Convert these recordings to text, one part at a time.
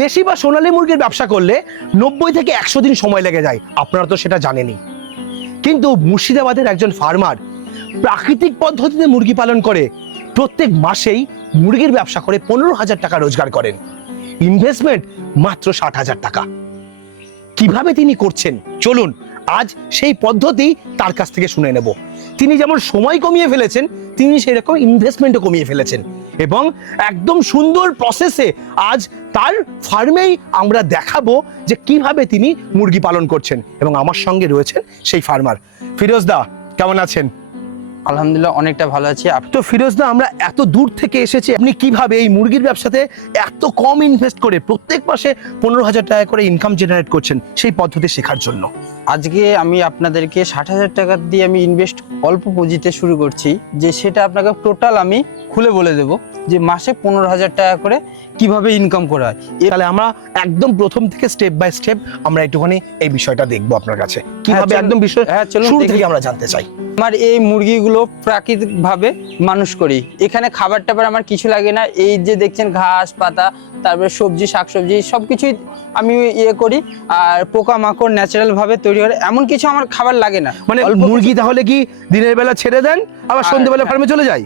দেশি বা সোনালী মুরগির ব্যবসা করলে 90 থেকে 100 দিন সময় লেগে যায়, আপনারা তো সেটা জানেনই। কিন্তু মুর্শিদাবাদের একজন ফার্মার প্রাকৃতিক পদ্ধতিতে মুরগি পালন করে প্রত্যেক মাসেই মুরগির ব্যবসা করে 15,000 টাকা রোজগার করেন। ইনভেস্টমেন্ট মাত্র 60,000 টাকা। কিভাবে তিনি করছেন চলুন আজ সেই পদ্ধতি তার কাছ থেকে শুনে নেব। তিনি যেমন সময় কমিয়ে ফেলেছেন, তিনি সেই রকম ইনভেস্টমেন্টও কমিয়ে ফেলেছেন এবং একদম সুন্দর প্রসেসে আজ তার ফার্মেই আমরা দেখাবো যে কিভাবে তিনি মুরগি পালন করছেন। এবং আমার সঙ্গে রয়েছেন সেই ফার্মার। ফিরোজ দা, কেমন আছেন? আলহামদুলিল্লাহ, অনেকটা ভালো আছি। তো ফিরোজ দা, আমরা এত দূর থেকে এসেছি, আপনি কিভাবে এই মুরগির ব্যবসাতে এত কম ইনভেস্ট করে প্রত্যেক মাসে 15,000 টাকা করে ইনকাম জেনারেট করছেন সেই পদ্ধতি শেখার জন্য? আজকে আমি আপনাদেরকে 60,000 টাকা দিয়ে আমি ইনভেস্ট অল্প পুঁজিতে শুরু করছি, যে সেটা আপনাকে টোটাল আমি খুলে বলে দেব যে মাসে 15,000 টাকা করে কিভাবে ইনকাম করা হয়। তাহলে আমরা একদম প্রথম থেকে স্টেপ বাই স্টেপ আমরা একটুখানি এই বিষয়টা দেখবো আপনার কাছে, কিভাবে একদম বিষয় শুরু থেকে আমরা জানতে চাই। আমার এই মুরগিগুলো প্রাকৃতিকভাবে মানুষ করি, এখানে খাবার টাবার আমার কিছু লাগে না। এই যে দেখছেন ঘাস পাতা, তারপরে সবজি শাকসবজি সবকিছুই আমি করি, আর পোকামাকড় ন্যাচারাল ভাবে তৈরি করে, এমন কিছু আমার খাবার লাগে না। মানে মুরগি তাহলে কি দিনের বেলা ছেড়ে দেন আবার সন্ধ্যেবেলা ফার্মে চলে যায়?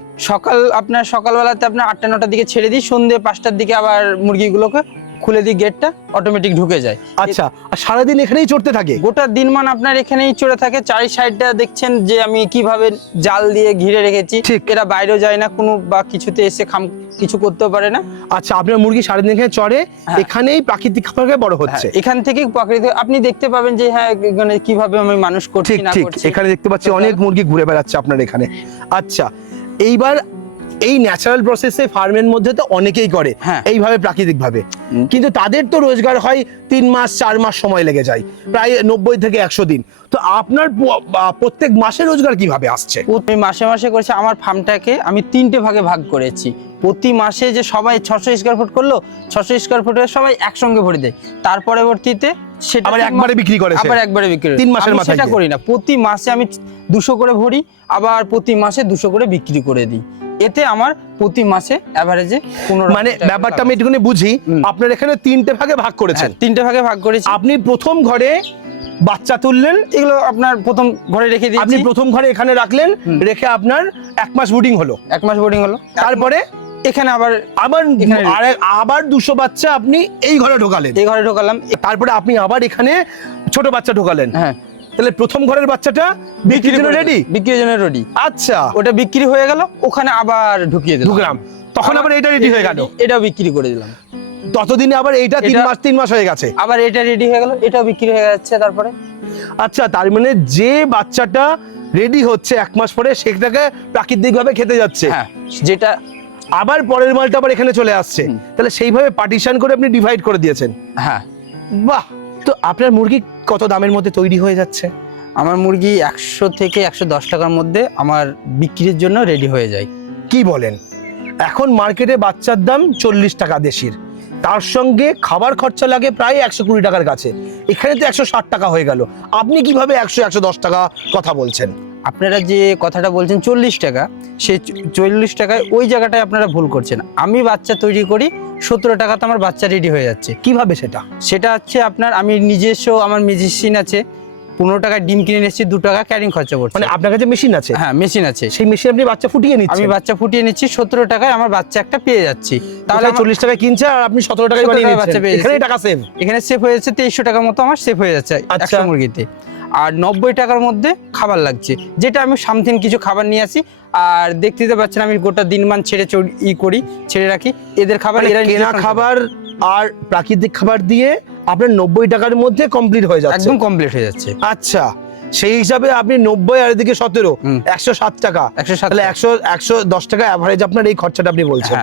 সকালবেলাতে আপনার 8টা-9টার দিকে ছেড়ে দিই, সন্ধ্যে 5টার দিকে আবার মুরগিগুলোকে খুলে দিই, গেটটা অটোমেটিক ঢুকে যায়। আচ্ছা, আর সারাদিন এখানেই চড়তে থাকে? গোটা দিনমান আপনার এখানেই চড়ে থাকে। চারি সাইডটা দেখছেন যে আমি কিভাবে জাল দিয়ে ঘিরে রেখেছি, এরা বাইরেও যায় না কোনো বা কিছুতে এসে কিছু করতেও পারে না। আচ্ছা, আপনার মুরগি সারাদিন এখানে চড়ে, এখানেই প্রাকৃতিক খাবারে বড় হচ্ছে? এখান থেকে প্রাকৃতিক আপনি দেখতে পাবেন যে হ্যাঁ এখানে কিভাবে আমি মানুষ করছি না করছি। এখানে দেখতে পাচ্ছি অনেক মুরগি ঘুরে বেড়াচ্ছে আপনার এখানে। আচ্ছা, এইবার এই ন্যাচারাল প্রসেসে ফার্মের মধ্যে তো অনেকেই করে এইভাবে প্রাকৃতিক ভাবে, কিন্তু তাদের তো রোজগার হয় 3 মাস 4 মাস সময় লেগে যায়, প্রায় 90 থেকে 100 দিন। তো আপনার প্রত্যেক মাসে রোজগার কিভাবে আসছে? প্রতি মাসে মাসে করেছে। আমার ফার্মটাকে আমি 3টে ভাগে ভাগ করেছি। প্রতি মাসে যে সবাই 600 স্কয়ার ফুট করলো, 600 স্কয়ার ফুটে সবাই একসঙ্গে ভরে দেয়, তার পরবর্তীতে সেটা আবার একবারে বিক্রি করে, আবার একবারে বিক্রি 3 মাসের মাথায়। সেটা করি না, প্রতি মাসে আমি 200 করে ভরি, আবার প্রতি মাসে 200 করে বিক্রি করে দিই। এতে আমার প্রতি মাসে এভারেজে 15। মানে ব্যাপারটা আমি একটুখানি বুঝি, আপনার এখানে 3টে ভাগে ভাগ করেছেন? 3টে ভাগে ভাগ করেছি। আপনি প্রথম ঘরে বাচ্চা তুললেন, এগুলো আপনার প্রথম ঘরে রেখে দিয়েছি। আপনি প্রথম ঘরে এখানে রাখলেন, রেখে আপনার 1 মাস বোর্ডিং হলো। 1 মাস বোর্ডিং হলো, তারপরে এখানে আবার 200 বাচ্চা আপনি এই ঘরে ঢোকালেন। এই ঘরে ঢোকালাম, তারপরে আপনি আবার এখানে ছোট বাচ্চা ঢোকালেন। হ্যাঁ, তাহলে প্রথম ঘরের বাচ্চাটা বিক্রির জন্য রেডি? বিক্রির জন্য রেডি। আচ্ছা, ওটা বিক্রি হয়ে গেল, ওখানে আবার ঢুকলাম, তখন আবার এটা রেডি হয়ে গেল, এটাও বিক্রি করে দিলাম। ততদিনে আবার এইটা 3 মাস হয়ে গেছে, আবার এটা রেডি হয়ে গেল, এটাও বিক্রি হয়ে যাচ্ছে। তারপরে আচ্ছা, তার মানে যে বাচ্চাটা রেডি হচ্ছে 1 মাস পরে সেটাকে প্রাকৃতিক ভাবে খেতে যাচ্ছে, যেটা আবার পরের মালটা আবার এখানে চলে আসছে। তাহলে সেইভাবে পার্টিশন করে আপনি ডিভাইড করে দিয়েছেন। হ্যাঁ, বাহ। তো আপনার মুরগি কত দামের মধ্যে তৈরি হয়ে যাচ্ছে? আমার মুরগি 100 থেকে 110 টাকার মধ্যে আমার বিক্রির জন্য রেডি হয়ে যায়। কি বলেন? এখন মার্কেটে বাচ্চার দাম 40 টাকা দেশির, তার সঙ্গে খাবার খরচা লাগে প্রায় 120 টাকার কাছে, এখানে তো 160 টাকা হয়ে গেল। আপনি কিভাবে 100-110 টাকা কথা বলছেন? আপনারা যে কথাটা বলছেন 40 টাকা, সেই 40 টাকায় ওই জায়গাটায় আপনারা ভুল করছেন। আমি বাচ্চা তৈরি করি 17 টাকাতে আমার বাচ্চা রেডি হয়ে যাচ্ছে। কিভাবে সেটা হচ্ছে আপনার, আমি নিজস্ব আমার মেশিন আছে, 15 টাকায় ডিম কিনে নিচ্ছি, 2 টাকা ক্যারিং খরচা পড়ছে। মানে আপনার কাছে মেশিন আছে? হ্যাঁ, মেশিন আছে। সেই মেশিনে আপনি বাচ্চা ফুটিয়ে নিচ্ছেন? আমি বাচ্চা ফুটিয়ে নিচ্ছি, 17 টাকায় আমার বাচ্চা একটা পেয়ে যাচ্ছি। তাহলে 40 টাকায় কিনছে আর আপনি 17 টাকায় বানিয়ে নিচ্ছেন, এখানে টাকা সেভ। এখানে সেভ হয়ে যাচ্ছে 2300 টাকার মতো আমার সেভ হয়ে যাচ্ছে 100 মুরগিতে। আর 90 টাকার মধ্যে খাবার লাগছে, যেটা আমি সামথিং কিছু খাবার নিয়ে আসি। আর দেখতে পাচ্ছেন আমি গোটা দিনমান ছেড়ে রাখি এদের খাবার। এরা কেনা খাবার আর প্রাকৃতিক খাবার দিয়ে আপনার 90 টাকার মধ্যে কমপ্লিট হয়ে যাচ্ছে? একদম কমপ্লিট হয়ে যাচ্ছে। আচ্ছা, সেই হিসাবে আপনি 90 আর এদিকে 17, 107 টাকা, তাহলে 110 টাকা এভারেজ আপনার এই খরচাটা আপনি বলছেন।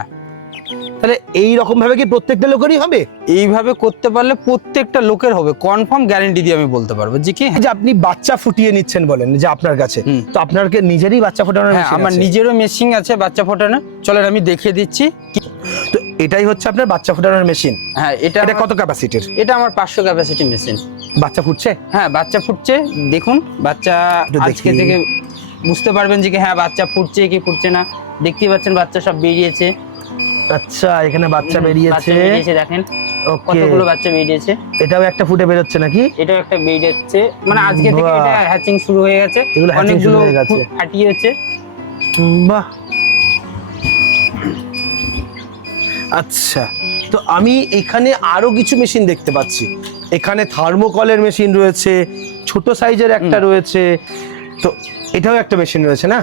তাহলে এই রকম ভাবে কি প্রত্যেকটা লোকেরই হবে? এইভাবে করতে পারলে প্রত্যেকটা লোকের হবে, কনফার্ম গ্যারান্টি দিয়ে আমি বলতে পারবো। যে কি যে আপনি বাচ্চা ফুটিয়ে নিচ্ছেন বলেন যে আপনার কাছে, তো আপনার নিজেরই বাচ্চা ফোটানোর মেশিন আছে? আমার নিজেরও মেশিন আছে বাচ্চা ফোটানোর। চলেন আমি দেখিয়ে দিচ্ছি। তো এটাই হচ্ছে আপনার বাচ্চা ফোটানোর মেশিন? হ্যাঁ। এটা কত ক্যাপাসিটির? এটা আমার 500 ক্যাপাসিটি মেশিন। বাচ্চা ফুটছে? হ্যাঁ, বাচ্চা ফুটছে। দেখুন বাচ্চা আজকে থেকে বুঝতে পারবেন যে হ্যাঁ বাচ্চা ফুটছে কি ফুটছে না। দেখতেই পাচ্ছেন বাচ্চা সব বেরিয়েছে। আচ্ছা, এখানে বাচ্চা বেরিয়েছে, দেখেন Okay. কতগুলো বাচ্চা বেরিয়েছে। এটাও একটা ফুটে বেরোচ্ছে নাকি? এটাও একটা বেরিয়েছে, মানে আজকে থেকে বাহ। এটা হ্যাচিং শুরু হয়ে গেছে, এগুলো hatching শুরু অনেকগুলো হয়ে গেছে। ফাটিয়েছে। বাহ, আচ্ছা। তো আমি এখানে আরো কিছু মেশিন দেখতে পাচ্ছি। এখানে থার্মোকলের মেশিন রয়েছে, ছোট সাইজের একটা রয়েছে, তো এটাও একটা মেশিন রয়েছে না?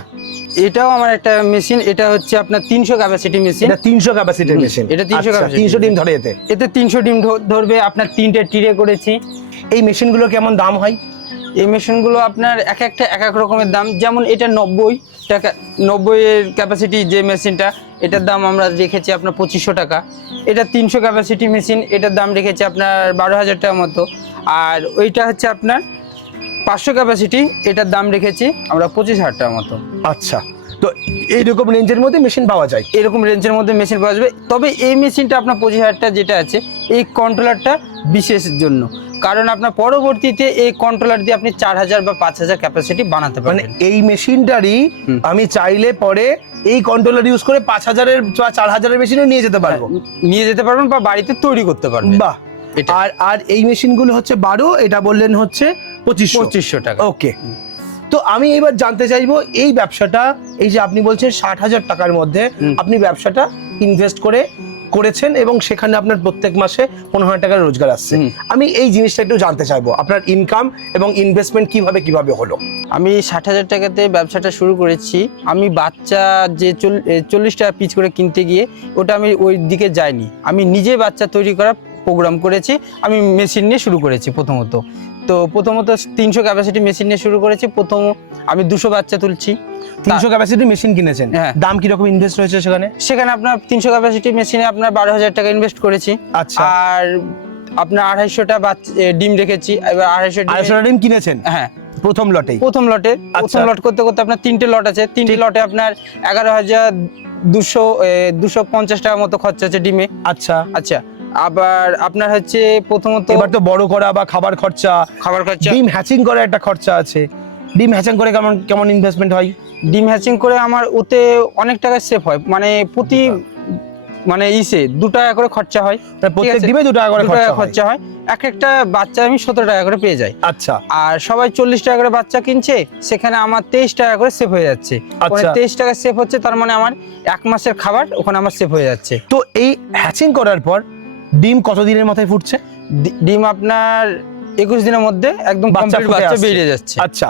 এটাও আমার একটা মেশিন, এটা হচ্ছে আপনার 300 ক্যাপাসিটি মেশিন। এটা 300 ক্যাপাসিটির মেশিন। এটা 300 capacity 300 ডিম ধরে এতে। এতে 300 ডিম ধরবে। আপনার 3টে টিরে করেছি। এই মেশিনগুলো কেমন দাম হয়? এই মেশিনগুলো আপনার এক একটা এক এক রকমের দাম। যেমন এটা 90 টাকা, 90 এর ক্যাপাসিটি যে মেশিনটা, এটার দাম আমরা রেখেছি আপনার 2500 টাকা। এটা 300 ক্যাপাসিটি মেশিন, এটার দাম রেখেছি আপনার 12,000 টাকা মতো। আর ওইটা হচ্ছে আপনার 500 ক্যাপাসিটি, এটার দাম রেখেছি আমরা 25,000 টাকা মতো। আচ্ছা, তো এইরকম রেঞ্জের মধ্যে মেশিন পাওয়া যায়? এরকম রেঞ্জের মধ্যে মেশিন পাওয়া যাবে। তবে এই মেশিনটা আপনার 25,000 টাকা যেটা আছে, এই কন্ট্রোলারটা বিশেষের জন্য, কারণ আপনার পরবর্তীতে এই কন্ট্রোলার দিয়ে আপনি 4,000 বা 5,000 ক্যাপাসিটি বানাতে মানে পারবেন। এই মেশিনটারই আমি চাইলে পরে এই কন্ট্রোলার ইউজ করে 5,000-এর বা 4,000-এর মেশিনও নিয়ে যেতে পারবো? নিয়ে যেতে পারবেন বা বাড়িতে তৈরি করতে পারবেন। বাহ। এটা। আর আর এই মেশিনগুলো হচ্ছে 12, এটা বললেন হচ্ছে 2500 টাকা। ওকে। তো আমি এবার জানতে চাইবো এই ব্যবসাটা, এই যে আপনি বলছেন 60,000 টাকার মধ্যে আপনি ব্যবসাটা ইনভেস্ট করেছেন এবং সেখানে আপনার প্রত্যেক মাসে 15,000 টাকার রোজগার আসছে। আমি এই জিনিসটা একটু জানতে চাইবো, আপনার ইনকাম এবং ইনভেস্টমেন্ট কিভাবে হলো? আমি 60,000 টাকাতে ব্যবসাটা শুরু করেছি। আমি বাচ্চা যে 40 টাকা পিস করে কিনতে গিয়ে ওটা আমি ওই দিকে যাইনি, আমি নিজে বাচ্চা তৈরি করার প্রোগ্রাম করেছি। আমি মেশিন নিয়ে শুরু করেছি প্রথমত। 300 ক্যাপাসিটি মেশিন নিয়ে শুরু করেছি। প্রথম আমি 200 বাচ্চা তুলছি। 300 ক্যাপাসিটি মেশিন কিনেছেন, হ্যাঁ। দাম কি রকম ইনভেস্ট হয়েছে সেখানে? সেখানে আপনার 300 ক্যাপাসিটি মেশিনে আপনার 12,000 টাকা ইনভেস্ট করেছি। আচ্ছা। আর আপনার 250টা ডিম রেখেছি। এবার 250 ডিম কিনেছেন? হ্যাঁ, প্রথম লটে। প্রথম লটে। প্রথম লট করতে করতে আপনার 3টে লট আছে। 3টে লটে আপনার 11,250 টাকা মতো খরচা আছে ডিমে। আচ্ছা আচ্ছা, আবার আপনার হচ্ছে প্রথমত এবার তো বড় করা বা খাবার খরচা, খরচা। ডিম হ্যাচিং করা একটা খরচা আছে। ডিম হ্যাচিং করে কেমন কেমন ইনভেস্টমেন্ট হয়? ডিম হ্যাচিং করে আমার ওতে অনেক টাকা সেভ হয়। মানে প্রতি মানে 2 টাকা করে খরচা হয়। প্রত্যেক ডিমে 2 টাকা করে খরচা হয়। এক একটা বাচ্চা আমি 17 টাকা করে পেয়ে যাই। আচ্ছা। আর সবাই 40 টাকা করে বাচ্চা কিনছে, সেখানে আমার 23 টাকা করে সেভ হয়ে যাচ্ছে। মানে 23 টাকা সেভ হচ্ছে, তার মানে আমার 1 মাসের খাবার ওখানে আমার সেভ হয়ে যাচ্ছে। তো এই হ্যাচিং করার পর ডিম কত দিনের মাথায় ফুটছে? ডিম আপনার 21 দিনের মধ্যে একদম কমপ্লিট বাচ্চা বেরিয়ে যাচ্ছে। আচ্ছা,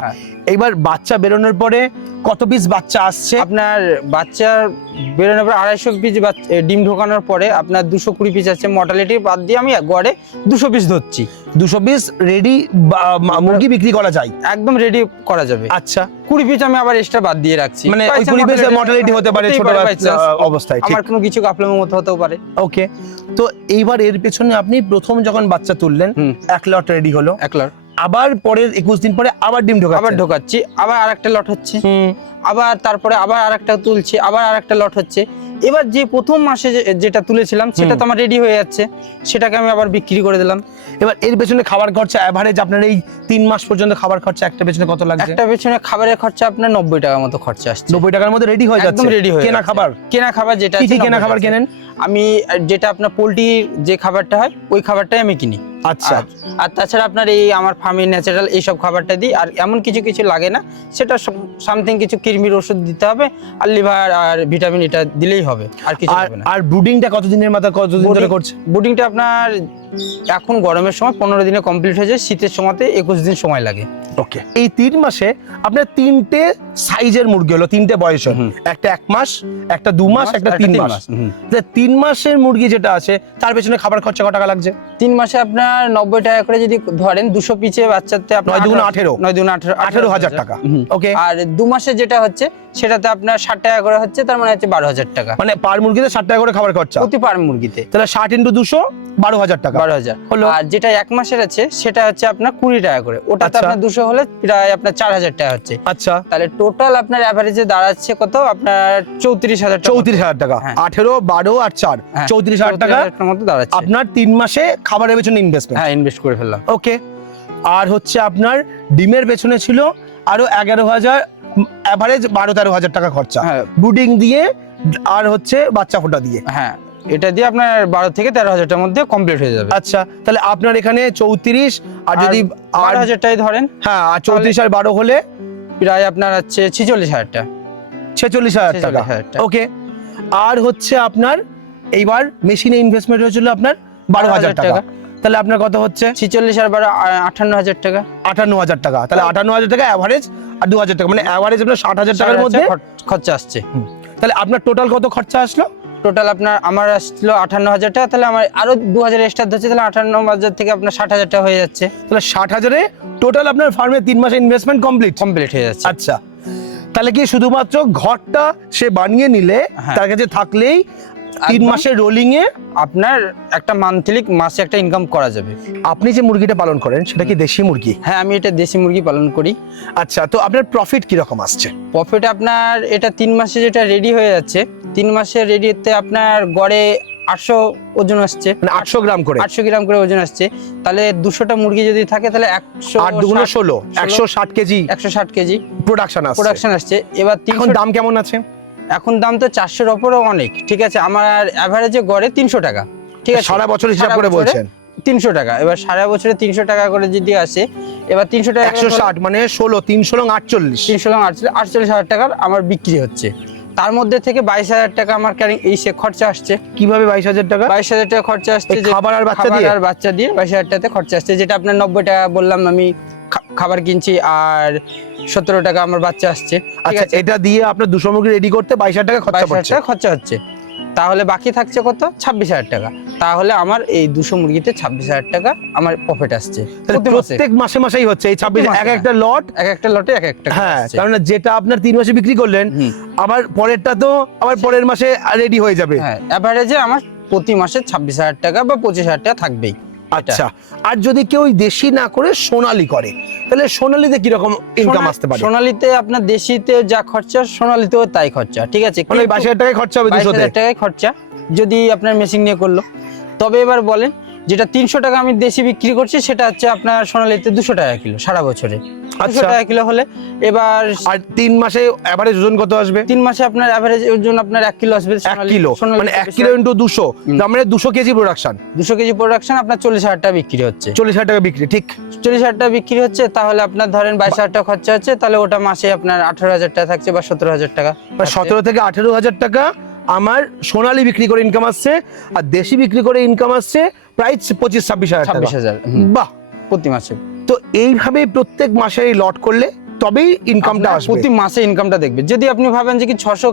এইবার বাচ্চা বেরোনোর পরে কত পিস বাচ্চা আসছে? আপনার বাচ্চা বেরোনোর পরে 250 পিস ডিম ঢোকানোর পরে আপনার 220 পিস আছে। মর্টালিটি বাদ দিয়ে আমি গড়ে 200 পিস ধরছি। 200 পিস রেডি মুরগি বিক্রি করা যায়? একদম রেডি করা যাবে। আচ্ছা, 20 পিস আমি আবার এক্সট্রা বাদ দিয়ে রাখছি। মানে ওই 20 পিস মর্টালিটি হতে পারে ছোট অবস্থায়, ঠিক? আমার কোনো কিছু কাপলামের মতো হতেও পারে। ওকে। তো এইবার এর পেছনে আপনি প্রথম যখন বাচ্চা তুললেন, 1 লট রেডি হলো, 1 লট। আবার পরের 21 দিন পরে আবার ডিম ঢোকাচ্ছি, আবার আরেকটা লট হচ্ছে, আবার তারপরে আবার আরেকটা তুলছি, আবার আরেকটা লট হচ্ছে। এবার যে প্রথম মাসে যেটা তুলেছিলাম সেটা তো আমার রেডি হয়ে যাচ্ছে, সেটাকে আমি আবার বিক্রি করে দিলাম। এবার এর পেছনে খাবার খরচা এভারেজ আপনার এই 3 মাস পর্যন্ত খাবার খরচা একটা পেছনে কত লাগছে? একটা পেছনে খাবারের খরচা আপনার 90 টাকার মতো খরচা আসছে। 90 টাকার মধ্যে রেডি হয়ে যাচ্ছে? একদম রেডি হয়ে কেনা খাবার? কেনা খাবার যেটা কি আছে। কেনা খাবার কেনেন? আমি যেটা আপনার পোল্ট্রির যে খাবারটা হয় ওই খাবারটাই আমি কিনি। আচ্ছা। আর তাছাড়া আপনার এই আমার ফার্মের ন্যাচারাল এইসব খাবারটা দিই। আর এমন কিছু লাগে না, সেটা সামথিং কিছু কৃমির ওষুধ দিতে হবে আর লিভার আর ভিটামিন এটা দিলেই হবে, আর কিছু হবে না। আর ব্রুডিংটা কতদিনের মাথায় কতদিন ধরে করছে? ব্রুডিংটা আপনার এখন গরমের সময় 15 দিনে কমপ্লিট হয়ে যায়, শীতের সময়তে 21 দিন সময় লাগে। ওকে। এই 3 মাসে আপনার 3টে সাইজের মুরগি হলো, 3টে বয়সের, একটা 1 মাস, একটা 2 মাস, একটা 3 মাস। 3 মাসের মুরগি যেটা আছে তার পেছনে খাবার খরচা কত টাকা লাগছে? 3 মাসে আপনার 90 টাকা করে যদি ধরেন 200 পিচে বাচ্চাতে আপনার 9 দুগুণ 18, 9 দুগুণ 18,000 টাকা। ওকে। আর 2 মাসে যেটা হচ্ছে সেটাতে আপনার 60 টাকা করে হচ্ছে, তার মানে হচ্ছে 12,000 টাকা। মানে পার মুরগিতে 60 টাকা করে খাবার খরচা প্রতি পার মুরগিতে। তাহলে 60 × 200 12,000 টাকা। 12,000 হলো। আর যেটা 1 মাসের আছে সেটা হচ্ছে আপনার 20 টাকা করে। ওটাতে আপনার 200 হলে প্রায় আপনার 4,000 টাকা হচ্ছে। আচ্ছা, তাহলে টোটাল আপনার এভারেজে দাঁড়াচ্ছে কত? আপনার 34,000 টাকা। 34,000 টাকা। 18, 12 আর 4 34,000 টাকা মতো দাঁড়াচ্ছে আপনার 3 মাসে খাবারের পেছনে ইনভেস্টমেন্ট। হ্যাঁ, ইনভেস্ট করে ফেললাম। ওকে। আর হচ্ছে আপনার ডিমের পেছনে ছিল আরো 11,000, এভারেজ 12-13,000 টাকা খরচা, ব্রুডিং দিয়ে আর হচ্ছে বাচ্চা ফোটা দিয়ে। হ্যাঁ, এটা দিয়ে আপনার 12 থেকে 13,000 টার মধ্যে কমপ্লিট হয়ে যাবে। আচ্ছা, তাহলে আপনার এখানে 34 আর যদি 12,000 টাই ধরেন, হ্যাঁ, আর 34 আর 12 হলে প্রায় আপনার হচ্ছে 46,000 টাকা। 46,000 টাকা। 46,000 টাকা। ওকে, আর হচ্ছে আপনার এইবার মেশিনে ইনভেস্টমেন্ট হয়েছিল আপনার 12,000 টাকা, তাহলে আপনার কত হচ্ছে? 46 আর 12 58,000 টাকা। 58,000 টাকা, তাহলে 58,000 টাকা অ্যাভারেজ, আর 2,000 টাকা, মানে অ্যাভারেজ আপনার 60,000 টাকার মধ্যে খরচা আসছে। তাহলে আপনার টোটাল কত খরচা আসলো? টোটাল আপনার আমার আসলো 58,000 টাকা, তাহলে আমার আরো 2,000 এক্সট্রা ধরছে, তাহলে 58,000 থেকে আপনার 60,000 টাকা হয়ে যাচ্ছে। তাহলে 60,000-এ টোটাল আপনার ফার্মে 3 মাসের ইনভেস্টমেন্ট কমপ্লিট হয়ে যাচ্ছে। আচ্ছা, তাহলে কি শুধুমাত্র ঘরটা সে বানিয়ে নিলে, হ্যাঁ। তার কাছে থাকলেই 3 একদম। মাসের রোলিং এ আপনার একটা মাসে একটা ইনকাম করা যাবে। আপনি যে মুরগিটা পালন করেন সেটা কি দেশি মুরগি? হ্যাঁ, আমি এটা দেশি মুরগি পালন করি। আচ্ছা, তো আপনার প্রফিট কি রকম আসছে? প্রফিট আপনার এটা 3 মাসে যেটা রেডি হয়ে যাচ্ছে, 3 মাসের রেডিতে আপনার গড়ে 800 ওজন আসছে, মানে 800 গ্রাম করে, 800 গ্রাম করে ওজন আসছে। তাহলে 200টা মুরগি যদি থাকে তাহলে 8 দুগুণে 16, 160 কেজি 160 কেজি প্রোডাকশন আসছে। এবার এখন 300 দাম কেমন আছে? এখন দাম তো 400-এর ওপরও অনেক, ঠিক আছে। আমার অ্যাভারেজে গড়ে 300 টাকা, ঠিক আছে। সারা বছর হিসাব সারা করে বছরে বলছেন 300 টাকা। এবার সারা বছরে 300 টাকা করে যদি আসে, এবার 300 টাকা 160 মানে 16, 300 লং 48, 48,000 টাকার আমার বিক্রি হচ্ছে। তার মধ্যে থেকে 22,000 টাকা আমার ক্যারিং এই সে খরচা আসছে। কিভাবে 22,000 টাকা? 22,000 টাকা খরচা আসছে, এই খাবার আর বাচ্চা দিয়ে? খাবার আর বাচ্চা দিয়ে 22,000 টাকাতে খরচা আসছে, যেটা আপনার 90 টাকা বললাম আমি খাবার কিনছি, আর 17 টাকা আমার বাচ্চা আসছে, ঠিক আচ্ছা, আছে। এটা দিয়ে আপনার 200 মুরগি রেডি করতে 22,000 টাকা খরচা 22,000 পড়ছে। টাকা খরচা হচ্ছে, তাহলে বাকি থাকছে কত? 26,000 টাকা। তাহলে আমার এই 200 মুরগিতে 26,000 টাকা আমার প্রফিট আসছে তাহলে প্রতি মাসে। প্রত্যেক মাসে মাসেই হচ্ছে এই 26, মাসে, এক একটা লট, এক একটা লটে এক একটা হ্যাঁ, আসছে। কারণ যেটা আপনার 3 মাসে বিক্রি করলেন, হুম। আবার পরেরটা তো আবার পরের মাসে রেডি হয়ে যাবে। হ্যাঁ, এভারেজে আমার প্রতি মাসে 26,000 টাকা বা 25,000 টাকা থাকবেই। আচ্ছা, আর যদি কেউ দেশি না করে সোনালী করে, তাহলে সোনালীতে কি রকম ইনকাম আসতে পারে? সোনালীতে আপনার দেশিতে যা খরচা, সোনালীতেও তাই খরচা, ঠিক আছে। মানে 22,000 টাকায় খরচা হবে 200 তে? 22,000 টাকায় খরচা যদি আপনার মেশিন নিয়ে করলো। তবে এবার বলেন, যেটা 300 টাকা আমি দেশি বিক্রি করছি, সেটা হচ্ছে আপনার সোনালীতে 200 টাকা কিলো সারা বছরে। 200 টাকা কিলো হলে এবার আর 3 মাসে এভারেজ ওজন কত আসবে? 3 মাসে আপনার এভারেজ ওজন আপনার 1 কিলো আসবে। 1 কিলো মানে 1 কিলো ইনটু 200, তার মানে 200 কেজি প্রোডাকশন। 200 কেজি প্রোডাকশন আপনার 40,000 টাকা বিক্রি হচ্ছে। 40,000 টাকা বিক্রি, ঠিক। 40,000 টাকা বিক্রি হচ্ছে, তাহলে আপনার ধরেন 22,000 টাকা খরচা হচ্ছে, তাহলে ওটা মাসে আপনার 18,000 টাকা থাকছে বা 17,000 টাকা। মানে 17 থেকে 18,000 টাকা আমার সোনালী বিক্রি করে ইনকাম আসছে, আর দেশি বিক্রি করে ইনকাম আসছে প্রায় 25-26,000 টাকা। 26,000 বাহ! প্রতি মাসে। তো এইভাবে প্রত্যেক মাসে এই লট করলে তবেই ইনকামটা আপনার আসবে। প্রতি মাসে ইনকামটা দেখবে। যদি আপনি ভাবেন যে কি 600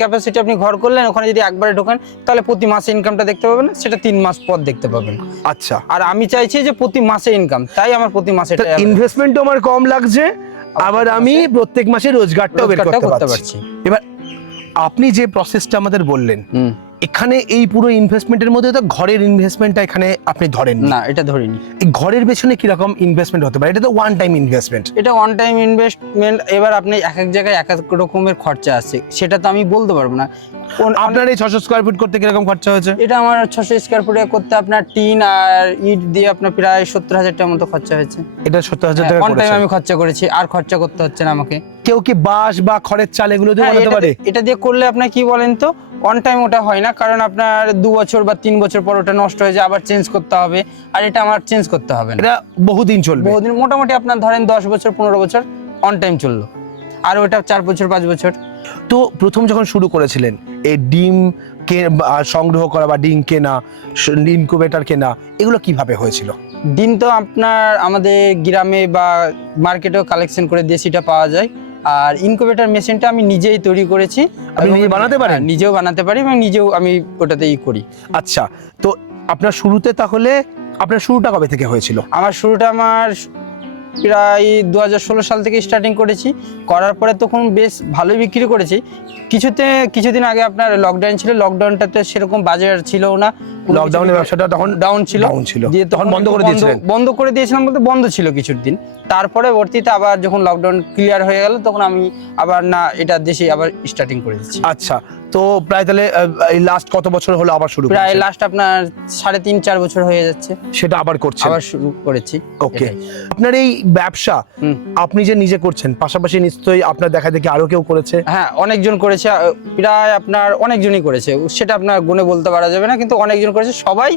ক্যাপাসিটি আপনি ঘর করলেন, ওখানে যদি একবারে ঢোকান, তাহলে প্রতি মাসে ইনকামটা দেখতে পাবেন না, সেটা 3 মাস পর দেখতে পাবেন। আচ্ছা, আর আমি চাইছি যে প্রতি মাসে ইনকাম, তাই আমার প্রতি মাসে ইনভেস্টমেন্টও আমার কম লাগছে, আবার আমি প্রত্যেক মাসে রোজগারটাও বের করতে পারছি। এবার আপনি যে প্রসেসটা আমাদের বললেন, এখানে এই পুরো ইনভেস্টমেন্টের মধ্যে তো ঘরের ইনভেস্টমেন্টটা এখানে আপনি ধরেন না, এটা ধরিনি। এই ঘরের পেছনে কি রকম ইনভেস্টমেন্ট হতে পারে? এটা তো ওয়ান টাইম ইনভেস্টমেন্ট। এটা ওয়ান টাইম ইনভেস্টমেন্ট। এবার আপনি এক এক জায়গায় এক এক রকমের খরচা আছে, সেটা তো আমি বলতে পারবো না। আপনার এই 600 স্কয়ার ফিট করতে কিরকম খরচা হয়েছে? এটা আমার 600 স্কয়ার ফুটে করতে আপনার টিন আর ইট দিয়ে আপনার প্রায় 70,000 টাকার মতো খরচা হয়েছে। এটা 70,000 টাকা ওয়ান টাইম করেছে। আমি খরচা করেছি, আর খরচা করতে হচ্ছে না আমাকে। কেউ কি বাঁশ বা খড়ের চাল এগুলো দিয়ে হ্যাঁ, বানাতে পারে? এটা দিয়ে করলে আপনার কি বলেন তো, অন টাইম ওটা হয় না, কারণ আপনার 2 বছর বা 3 বছর পর ওটা নষ্ট হয়ে যায়, আবার চেঞ্জ করতে হবে। আর এটা আমার চেঞ্জ করতে হবে না, এটা বহুদিন চলবে। বহুদিন, মোটামুটি আপনার ধরেন 10 বছর 15 বছর অন টাইম চললো, আর ওটা 4 বছর 5 বছর। তো প্রথম যখন শুরু করেছিলেন এই ডিম সংগ্রহ করা বা ডিম কেনা, ইনকিউবেটর কেনা, এগুলো কিভাবে হয়েছিল? ডিম তো আপনার আমাদের গ্রামে বা মার্কেটেও কালেকশন করে দেশিটা পাওয়া যায়। আর ইনকিউবেটর মেশিনটা আমি নিজেই তৈরি করেছি। আপনি নিজে বানাতে পারেন? হ্যাঁ, নিজেও বানাতে পারি এবং নিজেও আমি ওটাতেই করি। আচ্ছা, তো আপনার শুরুতে তাহলে আপনার শুরুটা কবে থেকে হয়েছিল? আমার শুরুটা প্রায় 2016 সাল থেকে স্টার্টিং করেছি। করার পরে তখন বেশ ভালোই বিক্রি করেছি। কিছুদিন আগে আপনার লকডাউন ছিল, লকডাউনটাতে সেরকম বাজার ছিল না। লকডাউনের ব্যবসাটা তখন ডাউন ছিল, দিয়ে তখন বন্ধ করে দিয়েছিলেন? বন্ধ করে দিয়েছিলাম বলতে বন্ধ ছিল কিছুদিন। তারপরে ভর্তিতে আবার যখন লকডাউন ক্লিয়ার হয়ে গেল, তখন আমি আবার না এটা দেশে আবার স্টার্টিং করে দিচ্ছি। আচ্ছা, তো প্রায় তাহলে এই লাস্ট কত বছর হলো আবার শুরু প্রায় করেছেন? লাস্ট আপনার 3.5-4 বছর হয়ে যাচ্ছে সেটা আবার করছেন? আবার শুরু করেছি। ওকে। এটাই। আপনার এই ব্যবসা আপনি যে নিজে করছেন, পাশাপাশি নিশ্চয়ই আপনার দেখা দেখি আরো কেউ করেছে? হ্যাঁ, অনেকজন করেছে, প্রায় আপনার অনেকজনই করেছে, সেটা আপনার গুণে বলতে পারা যাবে না, কিন্তু অনেকজন করেছে, সবাই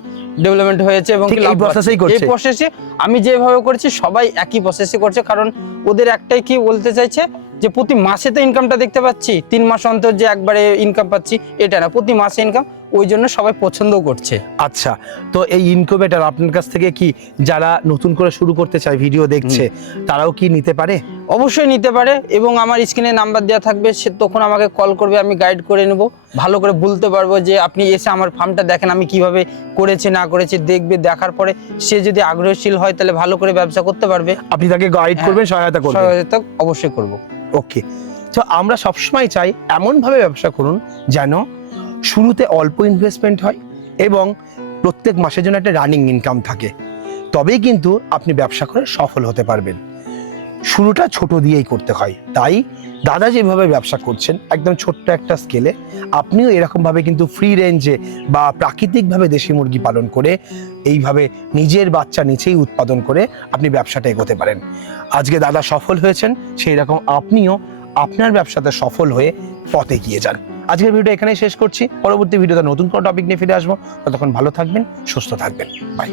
ডেভেলপমেন্ট হয়েছে এবং ঠিক কি এই লাভ process-এই পাচ্ছে। এই করছে? প্রসেসে আমি যেভাবে করেছি সবাই একই প্রসেসে করছে, কারণ ওদের একটাই কি বলতে চাইছে যে প্রতি মাসে তো ইনকামটা দেখতে পাচ্ছি, 3 মাস অন্তর যে একবারে ইনকাম পাচ্ছি এটা না, প্রতি মাসে ইনকাম, ওই জন্য সবাই পছন্দও করছে। আচ্ছা, তো এই ইনকিউবেটর আপনার কাছ থেকে কি যারা নতুন করে শুরু করতে চায়, ভিডিও দেখছে, তারাও কি নিতে পারে? অবশ্যই নিতে পারে, এবং আমার স্ক্রিনে নাম্বার দেওয়া থাকবে, সে তখন আমাকে কল করবে, আমি গাইড করে নেব, ভালো করে বলতে পারবো যে আপনি এসে আমার ফার্মটা দেখেন আমি কিভাবে করেছি না করেছি, দেখবে, দেখার পরে সে যদি আগ্রহশীল হয় তাহলে ভালো করে ব্যবসা করতে পারবে। আপনি তাকে গাইড করবেন, সহায়তা করবেন? সহায়তা অবশ্যই করব। ওকে। তো আমরা সবসময় চাই এমনভাবে ব্যবসা করুন যেন শুরুতে অল্প ইনভেস্টমেন্ট হয় এবং প্রত্যেক মাসের জন্য একটা রানিং ইনকাম থাকে, তবেই কিন্তু আপনি ব্যবসা করে সফল হতে পারবেন। শুরুটা ছোট দিয়েই করতে হয়, তাই দাদা যেভাবে ব্যবসা করছেন একদম ছোট্ট একটা স্কেলে, আপনিও এরকমভাবে কিন্তু ফ্রি রেঞ্জে বা প্রাকৃতিকভাবে দেশি মুরগি পালন করে এইভাবে নিজের বাচ্চা নিচেই উৎপাদন করে আপনি ব্যবসাটা এগোতে পারেন। আজকে দাদা সফল হয়েছেন, সেই রকম আপনিও আপনার ব্যবসাতে সফল হয়ে পথে এগিয়ে যান। আজকের ভিডিও এখানেই শেষ করছি, পরবর্তী ভিডিওতে নতুন কোনো টপিক নিয়ে ফিরে আসবো। ততক্ষণ ভালো থাকবেন, সুস্থ থাকবেন, বাই।